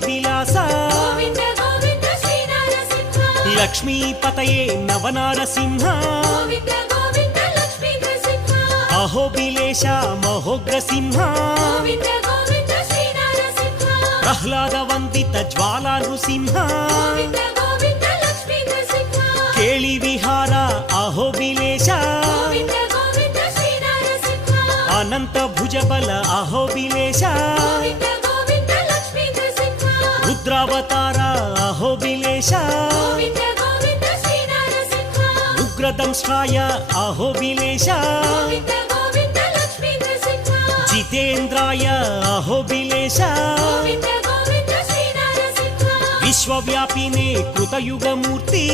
చిద్విలాస లక్ష్మీపతయే నవనారసింహ అహోబిలేశ మహోగ్రసింహ ప్రహ్లాదవందిత జ్వాలా నృసింహ కేళి విహార అహోబిలేశ అనంత భుజబల అహోబిలేశ రుద్రావతార అహోబిలేశ ఉగ్రదంష్ట్రాయ అహోబిలేశ జితేంద్రాయ అహోబిలేశ విశ్వవ్యాపినే కృతయుగమూర్తి